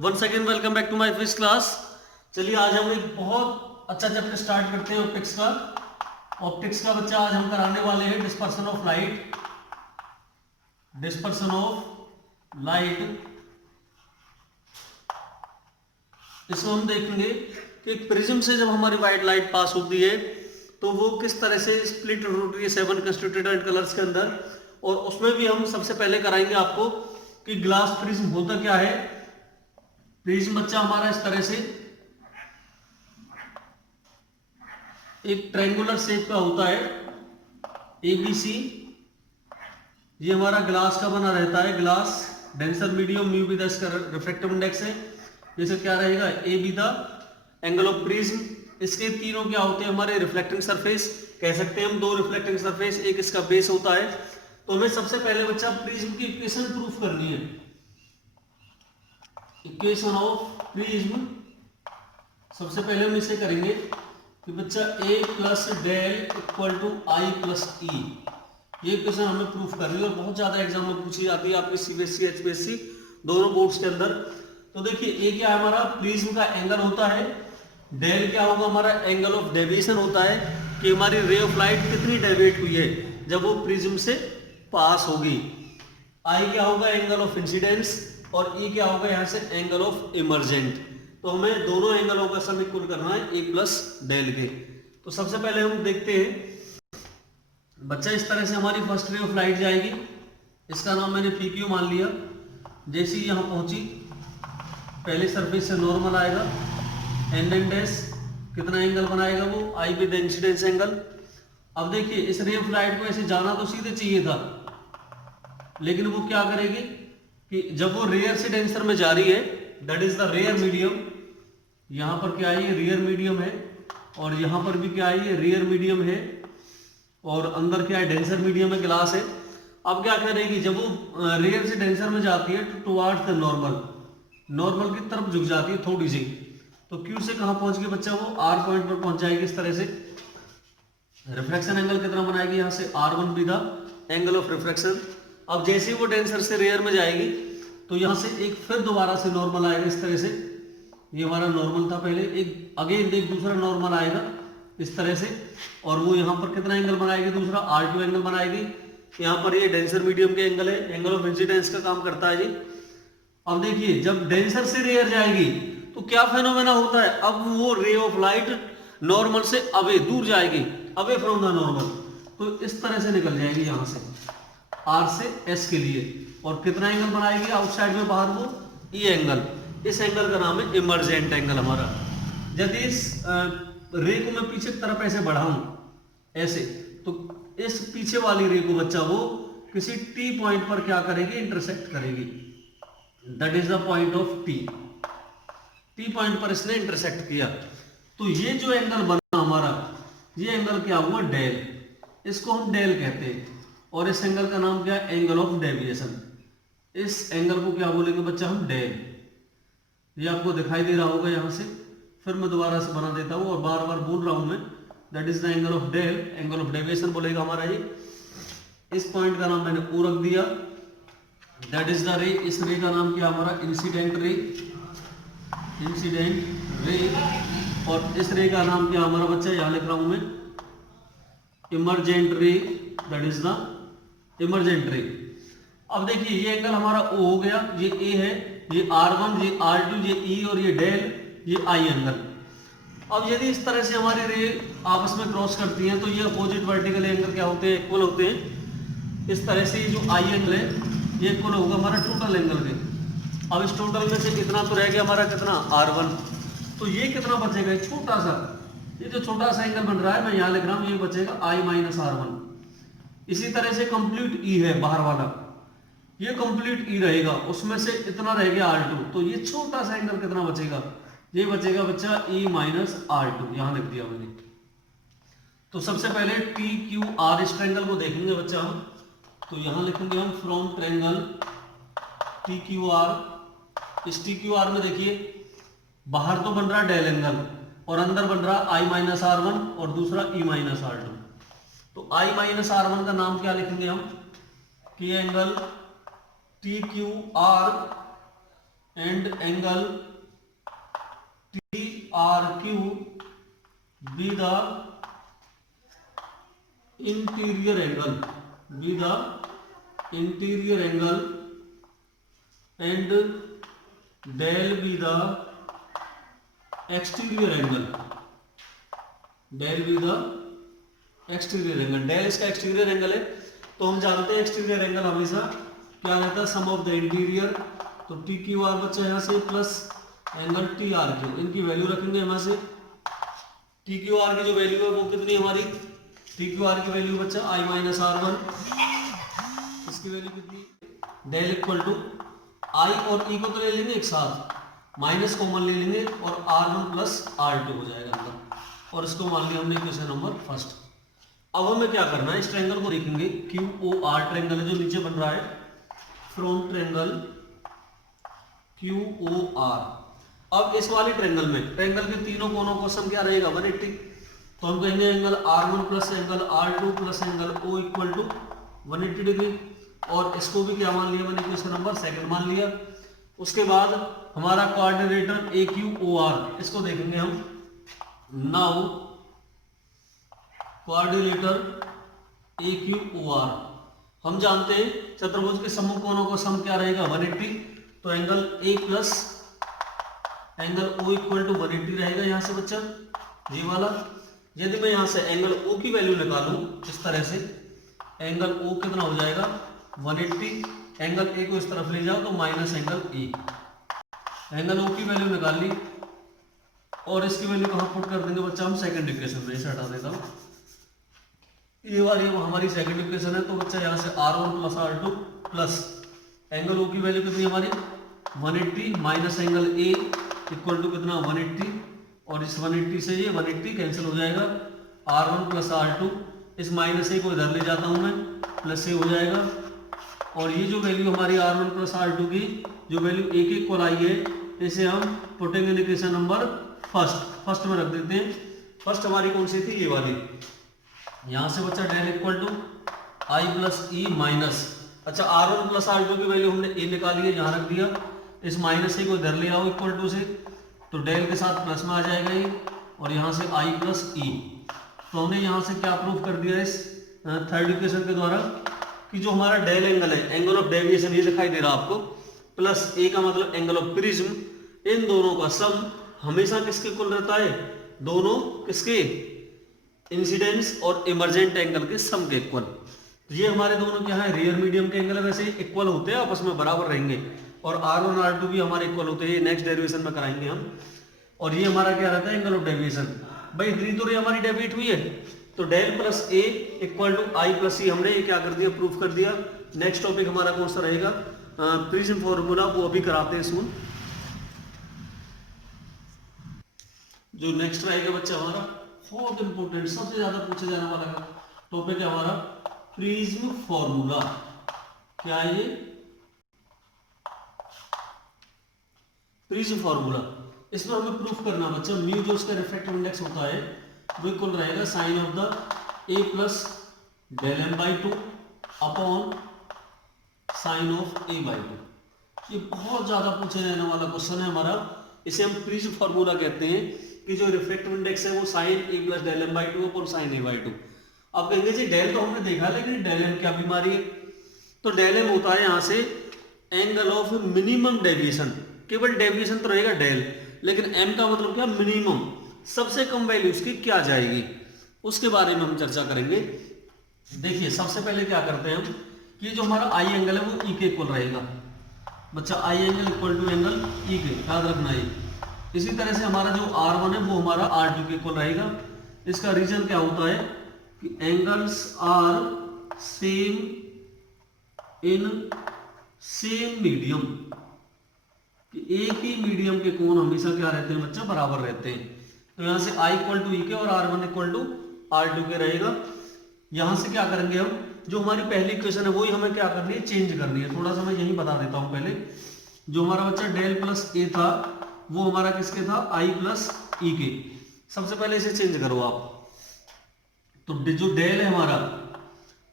Once again welcome back to my physics class. चलिए आज हम एक बहुत अच्छा चैप्टर स्टार्ट करते हैं ऑप्टिक्स का। ऑप्टिक्स का बच्चा आज हम कराने वाले हैं dispersion of light. Dispersion of light इसमें हम देखेंगे कि एक प्रिज्म से जब हमारी व्हाइट लाइट पास होती है तो वो किस तरह से स्प्लिट होती है 7 कंस्टिट्यूएंट कलर्स के अंदर। और उसमें भी हम सबसे पहले कराएंगे आपको कि ग्लास प्रिज्म होता क्या है। प्रिज्म बच्चा हमारा इस तरह से एक ट्रायंगुलर शेप का होता है ABC। ये हमारा ग्लास का बना रहता है। Glass denser medium mu B इसका रिफ्रैक्टिव इंडेक्स है। जैसे क्या रहेगा A B the angle of prism. इसके तीनों क्या होते हैं हमारे रिफ्लेक्टिंग सरफेस कह सकते हैं हम। दो रिफ्लेक्टिंग सरफेस, एक इसका बेस होता है। तो हमें सबसे पहले बच्चा प्रिज्म की इक्वेशन प्रूफ करनी है। इक्वेशन ऑफ प्रिज्म सबसे पहले हम इसे करेंगे कि बच्चा A plus del equal to I plus E। ये इक्वेशन हमें प्रूफ करनी है और बहुत ज्यादा एग्जाम में पूछी जाती है आपकी CBSE HPSC दोनों बोर्ड्स के अंदर। तो देखिए A क्या है हमारा प्रिज्म का एंगल होता है। डेल क्या होगा हमारा एंगल ऑफ डेविएशन होता है कि हमारी रे ऑफ लाइट कितनी डेविएट हुई है जब वो प्रिज्म से पास होगी। I क्या होगा एंगल ऑफ इंसिडेंस और E क्या होगा यहाँ से एंगल ऑफ इमर्जेंट। तो हमें दोनों एंगलों का सम इक्वल करना है A प्लस डेल के। तो सबसे पहले हम देखते हैं बच्चा इस तरह से हमारी फर्स्ट रे ऑफ लाइट जाएगी। इसका नाम मैंने PQ मान लिया। जैसे ही यहाँ पहुंची पहले सरफेस से नॉर्मल आएगा एंड डैश कितना एंगल बनाएगा वो I with the incidence angle. अब देखिए इस रे ऑफ लाइट को ऐसे जाना तो सीधे चाहिए था, लेकिन वो क्या करेगी कि जब वो रेयर से डेंसर में जा रही है that is the rare medium. यहां पर क्या है ये रेयर मीडियम है और यहां पर भी क्या है ये रेयर मीडियम है और अंदर क्या है डेंसर मीडियम है, ग्लास है। अब क्या करेगी जब वो रेयर से डेंसर में जाती है तो टुवार्ड्स द नॉर्मल, नॉर्मल की तरफ झुक जाती है थोड़ी सी। तो Q से कहां पहुंच गई बच्चा वो R पॉइंट पर पहुंच जाएगी इस तरह से। रिफ्रैक्शन एंगल कितना बनाएगी यहाँ से R1 भी द एंगल ऑफ रिफ्रैक्शन। अब जैसे ही वो डेंसर से रेयर में जाएगी तो यहाँ से एक फिर दोबारा से नॉर्मल आएगा इस तरह से। ये हमारा नॉर्मल था पहले, एक अगेन एक दूसरा नॉर्मल आएगा इस तरह से और वो यहाँ पर कितना एंगल बनाएगी दूसरा R2 एंगल बनाएगी। यहाँ पर ये डेंसर मीडियम के एंगल है, एंगल ऑफ इंसिडेंस का काम करता है जी। अब देखिए जब डेंसर से रेयर जाएगी तो क्या फेनोमेना होता है, अब वो रे ऑफ लाइट नॉर्मल से अवे दूर जाएगी, अवे फ्रॉम द नॉर्मल। तो इस तरह से निकल जाएगी यहाँ से R से S के लिए और कितना एंगल बनाएगी आउटसाइड में बाहर वो E एंगल। इस एंगल का नाम है इमर्जेंट एंगल हमारा। यदि इस रे को मैं पीछे की तरफ ऐसे बढ़ाऊं ऐसे तो इस पीछे वाली रे को बच्चा वो किसी T पॉइंट पर क्या करेगी इंटरसेक्ट करेगी। That is the point of T point पर इसने इंटरसेक्ट किया। तो ये जो एंगल बना हमारा ये एंगल क्या हुआ डेल, इसको हम डेल कहते हैं। और इस एंगल का नाम क्या है एंगल ऑफ डेविएशन। इस एंगल को क्या बोलेंगे बच्चा हम डेल। ये आपको दिखाई दे रहा होगा यहाँ से, फिर मैं दोबारा से बना देता हूँ और बार बार बोल रहा हूँ मैं। That is the angle of del, angle of deviation बोलेगा हमारा ये। इस पॉइंट का नाम मैंने O रख दिया। दैट इज द रे। इस रे का नाम क्या हमारा इंसिडेंट रे, इंसिडेंट रे। और इस रे का नाम क्या हमारा बच्चा यहाँ लिख रहा हूं मैं इमर्जेंट रे। दैट इज द इमर्जेंट रे। अब देखिए ये एंगल हमारा O हो गया, ये A है, ये R1, ये R2, ये E और ये डेल, ये I एंगल। अब यदि इस तरह से हमारी रे आपस में क्रॉस करती हैं तो ये अपोजिट वर्टिकल एंगल क्या होते हैं इक्वल होते हैं। इस तरह से जो I एंगल है ये इक्वल होगा हमारा टोटल एंगल के। अब इस टोटल में से इतना तो रह गया हमारा कितना R1। तो ये कितना बचेगा छोटा सा, ये जो छोटा सा एंगल बन रहा है मैं यहाँ लिख रहा हूँ ये बचेगा I माइनस R1। इसी तरह से कंप्लीट E है बाहर वाला, ये कंप्लीट E रहेगा, उसमें से इतना रह गया R2। तो ये छोटा सा एंगल कितना बचेगा, ये बचेगा बच्चा E माइनस R2, यहां लिख दिया मैंने। तो सबसे पहले TQR इस ट्रायंगल को देखेंगे बच्चा हम। तो यहां लिखेंगे हम फ्रॉम ट्रायंगल TQR। इस TQR में देखिए बाहर तो बन रहा डेल एंगल और अंदर बन रहा I माइनस R1 और दूसरा E माइनस R2। तो I माइनस R1 का नाम क्या लिखेंगे हम कि angle TQR and angle TRQ be the interior angle, and del be the exterior angle, del इसका एक्सटीरियर एंगल है। तो हम जानते हैं एक्सटीरियर एंगल हमेशा क्या रहता है, सम ऑफ द इंटीरियर। तो टी क्यू आर बच्चा यहाँ से plus angle T R Q, इनकी वैल्यू रखेंगे यहाँ से। टी क्यू आर की जो वैल्यू है वो कितनी हमारी, टी क्यू आर की वैल्यू बच्चा आई माइनस आर वन, इसकी वैल्यू कितनी, डेल इक्वल टू आई और ई को तो ले लेंगे एक साथ, माइनस कॉमन ले लेंगे और R one plus R two हो जाएगा अंदर, और इसको मान लिया हमने इक्वेशन नंबर फर्स्ट। अब हमें क्या करना है, इस ट्रायंगल को देखेंगे, क्यू ओ आर ट्रायंगल है जो नीचे बन रहा है, from triangle Q O R. अब इस वाले ट्रायंगल में ट्रायंगल के तीनों कोनों का सम क्या रहेगा 180। तो हम कहेंगे angle R1 plus angle R2 plus angle O equal to 180 degree, और इसको भी क्या मान लिया मैंने, इक्वेशन नंबर सेकंड मान लिया। उसके बाद हमारा कोऑर्डिनेटर AQOR, इसको देखेंगे हम। नाउ कोऑर्डिनेटर AQOR, हम जानते हैं चतुर्भुज के समूह कोणों का सम क्या रहेगा 180। तो angle A plus angle O equal to 180 रहेगा यहाँ से बच्चा, ये वाला। यदि मैं यहाँ से एंगल O की वैल्यू निकालूं इस तरह से, एंगल O कितना हो जाएगा 180, एंगल A को इस तरफ ले जाओ तो minus angle A। Angle O की वैल्यू निकाल ली, और इसकी वैल्यू कहाँ पुट कर देंगे बच्चा हम, सेकंड इक्वेशन में। इसे हटा देता हूँ, ये वाली हमारी सेकंड इक्वेशन है। तो बच्चा यहाँ से R1 plus R2 plus angle O की वैल्यू कितनी हमारी 180 minus angle A equal to कितना 180, और इस 180 से ये 180 कैंसिल हो जाएगा, R1 प्लस R2, इस माइनस A को इधर ले जाता हूँ मैं, प्लस A हो जाएगा। और ये जो वैल्यू हमारी R1 प्लस R2 की जो वैल्यू A के इक्वल आई है, इसे हम पुटेंगे इक्वेशन नंबर फर्स्ट में रख देते हैं। फर्स्ट हमारी कौन सी थी, ये वाली। यहाँ से बच्चा del equal to I plus E minus, अच्छा R1 प्लस R2 की वैल्यू हमने A निकाली है, यहाँ रख दिया, इस माइनस A को इधर ले आओ इक्वल टू से, तो डेल के साथ प्लस में आ जाएगा ये, और यहाँ से I प्लस ई। तो हमने यहाँ से क्या प्रूफ कर दिया इस थर्ड इक्वेशन के द्वारा, कि जो हमारा डेल एंगल है, एंगल ऑफ डेविएशन ये दिखाई दे रहा आपको, प्लस A का मतलब एंगल ऑफ प्रिज्म, इन दोनों का सम हमेशा किसके इक्वल रहता है, दोनों किसके, इंसिडेंस और इमर्जेंट एंगल के सम के इक्वल। ये हमारे दोनों क्या है, रियर मीडियम के एंगल है, वैसे इक्वल होते हैं, आपस में बराबर रहेंगे, और R1 R2 भी हमारे इक्वल होते हैं, नेक्स्ट डेरिवेशन में कराएंगे हम। और ये हमारा क्या रहता है, एंगल ऑफ डेविएशन। भाई इतनी तो रे हमारी डेविएट हुई है, तो del plus A equal to I plus E, हमने ये क्या कर दिया, प्रूफ कर दिया। नेक्स्ट टॉपिक हमारा कौन सा रहेगा, प्रिज्म फॉर्मूला, वो अभी कराते हैं सून। जो नेक्स्ट रहेगा बच्चा हमारा बहुत इंपॉर्टेंट, सबसे ज्यादा पूछे जाने वाला टॉपिक है हमारा प्रिज्म फॉर्मूला। क्या है ये, प्रिज्म फॉर्मूला। इसमें हमें प्रूफ करना बच्चा, म्यू जो उसका रिफ्रैक्टिव इंडेक्स होता है वो इक्वल रहेगा sine of the A plus del M by two upon sine of A by two. ये बहुत ज्यादा पूछे जाने वाला क्वेश्चन है हमारा, इसे हम प्रिज्म फॉर्मूला कहते हैं, कि जो रिफ्रैक्टिव इंडेक्स है वो sine A plus del M by two upon sine A by two. अब कहेंगे जी डेल तो हमने देखा, लेकिन डेल एम क्या बीमारी है, तो डेल एम होता है यहाँ से एंगल ऑफ मिनिमम डेविएशन, केवल डेविएशन तो रहेगा डेल, लेकिन एम का मतलब क्या, मिनिमम, सबसे कम वैल्यू उसकी क्या जाएगी, उसके बारे में हम चर्चा करेंगे। देखिए सबसे पहले क्या करते हैं हम, कि जो हमारा आई एंगल है वो ई के इक्वल रहेगा बच्चा, I angle equal to angle E के, याद रखना है। इसी तरह से हमारा जो R1 है वो हमारा R2 के इक्वल रहेगा। इसका रीजन क्या होता है कि angles are same in same medium, कि एक ही मीडियम के कोण हमेशा क्या रहते हैं बच्चा, बराबर रहते हैं। तो यहाँ से I इक्वल टू ई के और R1 इक्वल टू R2 के रहेगा। यहाँ से क्या करेंगे हम, जो हमारी पहली इक्वेशन है वही हमें क्या करनी है, चेंज करनी है। थोड़ा सा मैं यही बता देता हूँ पहले, जो हमारा बच्चा डेल प्लस A था वो हमारा किसके था, I प्लस ई के। सबसे पहले इसे चेंज करो आप, तो जो डेल है हमारा,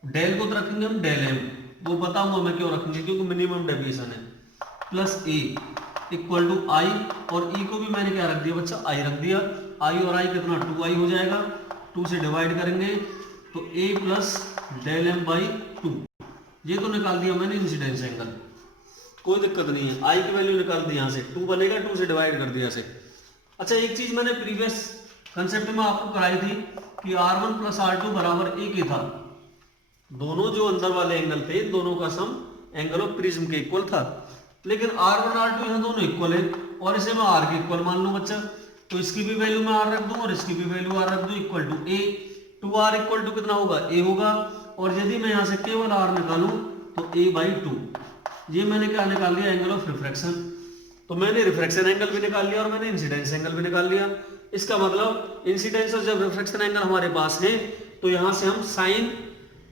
डेल को तो रखेंगे हम डेल एम, वो बताऊंगा मैं क्यों रखेंगे, क्योंकि मिनिमम डेविएशन है, प्लस A इक्वल टू आई, और ई को भी मैंने क्या रख दिया बच्चा, आई रख दिया। आई और आई कितना, 2i हो जाएगा, 2 से डिवाइड करेंगे तो a plus del M by 2। ये तो निकाल दिया मैंने इंसिडेंस एंगल, कोई दिक्कत नहीं है। आई की वैल्यू निकाल दी, यहाँ से 2 बनेगा, 2 से डिवाइड कर दिया से। अच्छा, एक चीज मैंने प्रीवियस कंसेप्ट में आपको कराई थी कि R1 प्लस R2 बराबर एक ही था। दोनों जो अंदर वाले एंगल थे, दोनों का सम एंगल ऑफ प्रिज्म के इक्वल था। लेकिन R1 R2 यहाँ दोनों इक्वल है, और इसे मैं R के इक्वल मान लूँ बच्चा, तो इसकी भी वैल्यू मैं R रख दूँ और इसकी भी वैल्यू R रख दूँ, equal to A। 2R equal to कितना होगा, A होगा। और यदि मैं यहाँ से केवल R निकालूँ तो A बाई 2। ये मैंने क्या निकाल लिया, एंगल ऑफ रिफ्रैक्शन। तो मैंने रिफ्रैक्शन एंगल भी निकाल लिया और मैंने इंसिडेंस एंगल भी निकाल लिया। इसका मतलब इंसिडेंस और जब रिफ्रैक्शन एंगल हमारे पास है तो यहाँ से हम साइन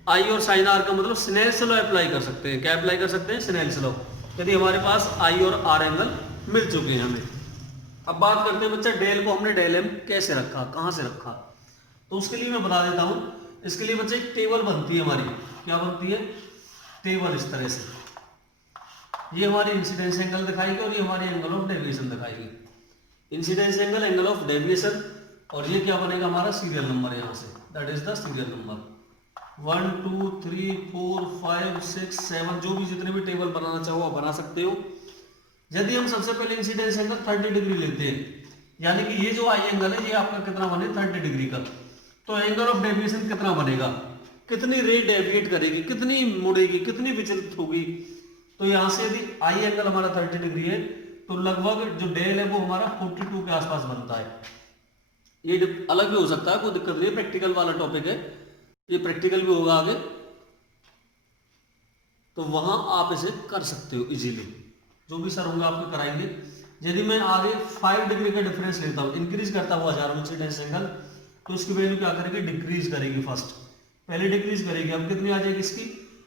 आई और साइन आर का मतलब स्नेल्स लॉ अप्लाई कर सकते हैं। क्या अप्लाई कर सकते हैं, स्नेल्स लॉ, यदि हमारे पास आई और आर एंगल मिल चुके हैं हमें। अब बात करते हैं बच्चा, डेल को हमने डेल एम कैसे रखा, कहाँ से रखा, तो उसके लिए मैं बता देता हूँ। इसके लिए बच्चे एक टेबल बनती है हमारी, क्या बनती है, टेबल इस तरह से। ये हमारी इंसिडेंस एंगल दिखाएगी और ये हमारी एंगल ऑफ डेविएशन दिखाएगी। Incidence angle, angle of deviation, और ये क्या बनेगा हमारा सीरियल नंबर, यहाँ say that is the serial number. 1 2 3 4 5 6 7 जो भी जितने भी टेबल बनाना चाहो आप बना सकते हो। यदि हम सबसे पहले इंसिडेंस एंगल 30 डिग्री लेते हैं, यानी कि ये जो आई एंगल है ये आपका कितना बने 30 डिग्री का, तो एंगल ऑफ डेविएशन कितना बनेगा, कितनी रे डेविएट करेगी, कितनी मुड़ेगी, कितनी विचलित होगी। तो यहाँ से यदि आई एंगल हमारा 30 डिग्री है तो लगभग जो डेल है वो हमारा 42 के आसपास बनता है। ये अलग भी हो सकता है, कोई दिक्कत नहीं, प्रैक्टिकल वाला टॉपिक है, ये प्रैक्टिकल भी होगा आगे, तो वहां आप इसे कर सकते हो इजीली, जो भी सर होंगे आपको कराएंगे। यदि मैं आगे 5 डिग्री का डिफरेंस लेता हूँ, इंक्रीज करता हुआ जा रहा हूँ इंसिडेंस एंगल, तो इसकी वैल्यू क्या करेगी, डिक्रीज करेगी। फर्स्ट पहले डिक्रीज करेगी, अब कितनी आ जाएगी इसकी,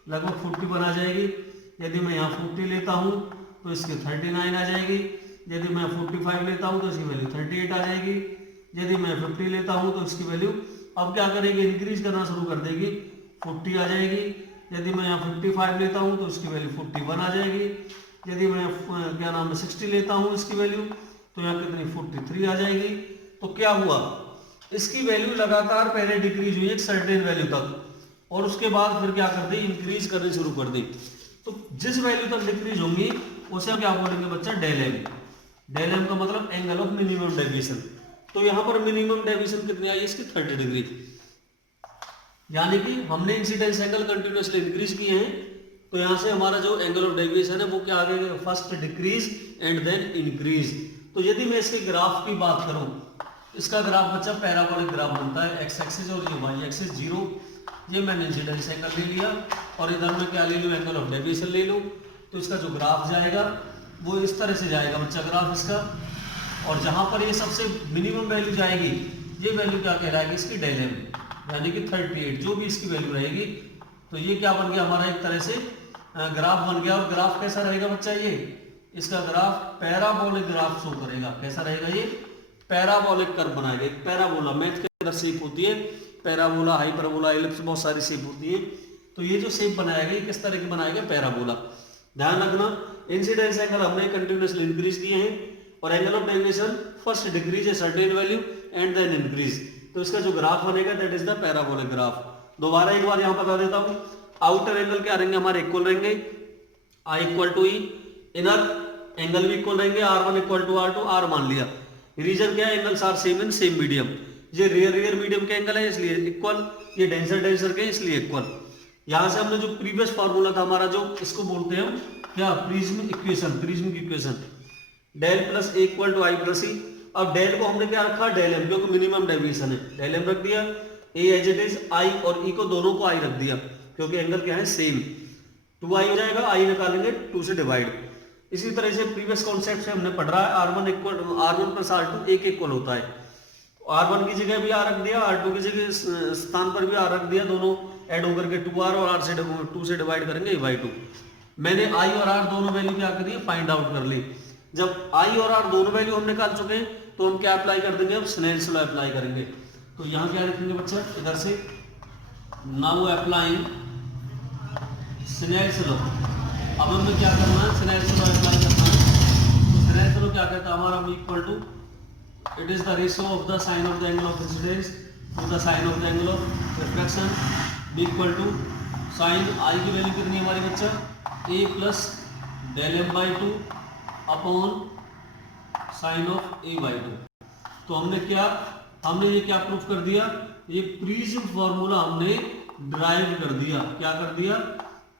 लगभग 40 बना जाएगी। यदि मैं यहाँ 40 लेता हूँ तो इसकी 39 आ जाएगी। यदि मैं 45 लेता हूँ तो इसकी वैल्यू 38 आ जाएगी। यदि मैं 50 लेता हूँ तो इसकी वैल्यू अब क्या करेगी, इंक्रीज करना शुरू कर देगी, 40 आ जाएगी। यदि मैं यहाँ 55 लेता हूँ तो इसकी वैल्यू 41 आ जाएगी। यदि मैं क्या नाम है 60 लेता हूँ इसकी वैल्यू, तो यहाँ कितनी 43 आ जाएगी। तो क्या हुआ, इसकी वैल्यू लगातार पहले डिक्रीज हुई एक सर्टेन वैल्यू तक, और उसके बाद फिर क्या कर दी, इंक्रीज करनी शुरू कर दी। तो जिस वैल्यू तक डिक्रीज होंगी उसे हम क्या बोलेंगे बच्चा, डेल एम। डेल एम का मतलब एंगल ऑफ मिनिमम डेविएशन। तो यहाँ पर मिनिमम डेविएशन कितनी आई इसकी, 30 डिग्री, यानी कि हमने इंसिडेंस एंगल कंटिन्यूअसली इंक्रीज किए हैं। तो यहाँ से हमारा जो एंगल ऑफ डेविएशन है वो क्या आ गया, first decrease and then increase. तो यदि मैं इसके ग्राफ की बात करूं, इसका ग्राफ बच्चा पैराबोलिक ग्राफ बनता है, एक्स एक्सिस और ये वाई एक्सिस 0। ये मैंने इंसिडेंस एंगल ले लिया और इधर में क्या ले लूँ, एंगल ऑफ डेविएशन ले लूँ। तो इसका जो ग्राफ जाएगा वो इस तरह से जाएगा बच्चा ग्राफ इसका, और जहां पर ये सबसे मिनिमम वैल्यू जाएगी, ये वैल्यू क्या कहलाएगी इसकी, डेल एम, यानी कि 38 जो भी इसकी वैल्यू रहेगी। तो ये क्या बन गया हमारा, एक तरह से ग्राफ बन गया। और ग्राफ कैसा रहेगा बच्चा, ये इसका ग्राफ पैराबोलिक ग्राफ शो करेगा। कैसा रहेगा, ये पैराबोलिक कर्व बनाएगा, एक पैराबोला, मैथ के अंदर शेप होती है पैराबोला, हाइपरबोला, एलिप्स, बहुत सारी शेप होती है। तो ये जो शेप बनाएगा ये किस तरह की बनाएगा, पैराबोला। ध्यान रखना, इंसिडेंस एंगल हमने कंटिन्यूअसली इंक्रीज किए हैं और angle of deviation first decrease है certain value and then increase. तो इसका जो ग्राफ बनेगा that is the parabolic graph. दोबारा एक बार यहां बता देता हूं, आउटर एंगल क्या रहेंगे हमारे, इक्वल रहेंगे, I equal to E, inner angle भी इक्वल रहेंगे, R1 equal to R2, R मान लिया। रीजन क्या है, angles are same in same medium. ये रियर मीडियम के एंगल है इसलिए इक्वल, ये डेंसर के इसलिए इक्वल। यहां से हमने जो प्रीवियस फार्मूला था हमारा, जो इसको बोलते हैं हम क्या, प्रिज्म इक्वेशन, प्रिज्म की equation, del plus A equal to I plus E. अब डेल को हमने क्या रखा, डेल एम, क्योंकि मिनिमम डेविएशन है, डेल एम रख दिया। A as it is, I और ई को दोनों को आई रख दिया, क्योंकि एंगल क्या है सेम। 2i हो जाएगा, आई निकालेंगे 2 से डिवाइड। इसी तरह से प्रीवियस कॉन्सेप्ट से हमने पढ़ रहा है, R1 प्लस R2 एक इक्वल होता है। R1 की जगह भी R रख दिया, R2 की जगह स्थान पर भी R रख दिया, दोनों ऐड होकर के 2R और R से 2 से डिवाइड करेंगे a/2। मैंने I और R दोनों वैल्यू क्या कर दी, फाइंड आउट कर ली। जब I और R दोनों वैल्यू हम निकाल चुके हैं तो हम क्या अप्लाई कर देंगे, अब स्नेल्स लॉ अप्लाई करेंगे। तो यहाँ क्या लिखेंगे बच्चा, इधर से नाउ अप्लाइंग स्नेल्स लॉ। अब हमें क्या करना है, स्नेल्स लॉ अप्लाई करना है। तो ग्रह चलो क्या कहता है हमारा b equal to it is the ratio of the sine of the angle of incidence to the sine of the angle of reflection. b equal to sine I की वैल्यू कितनी है हमारी बच्चा a plus del m by two upon sine of a by two. तो हमने ये क्या proof कर दिया, ये प्रिज्म फॉर्मूला हमने ड्राइव कर दिया। क्या कर दिया,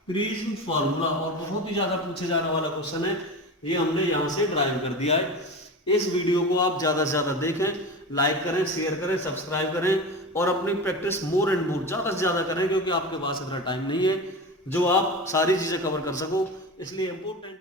प्रिज्म फॉर्मूला। और बहुत ही ज्यादा पूछे जाने वाला क्वेश्चन है, ये हमने यहाँ से ड्राइव कर दिया है। इस वीडियो को आप ज्यादा से ज्यादा देखें, लाइक करें, शेयर करें, सब्सक्राइब करें और अपनी प्रैक्टिस मोर एंड मोर ज्यादा से ज्यादा करें, क्योंकि आपके पास इतना टाइम नहीं है जो आप सारी चीजें कवर कर सको। इसलिए इम्पोर्टेंट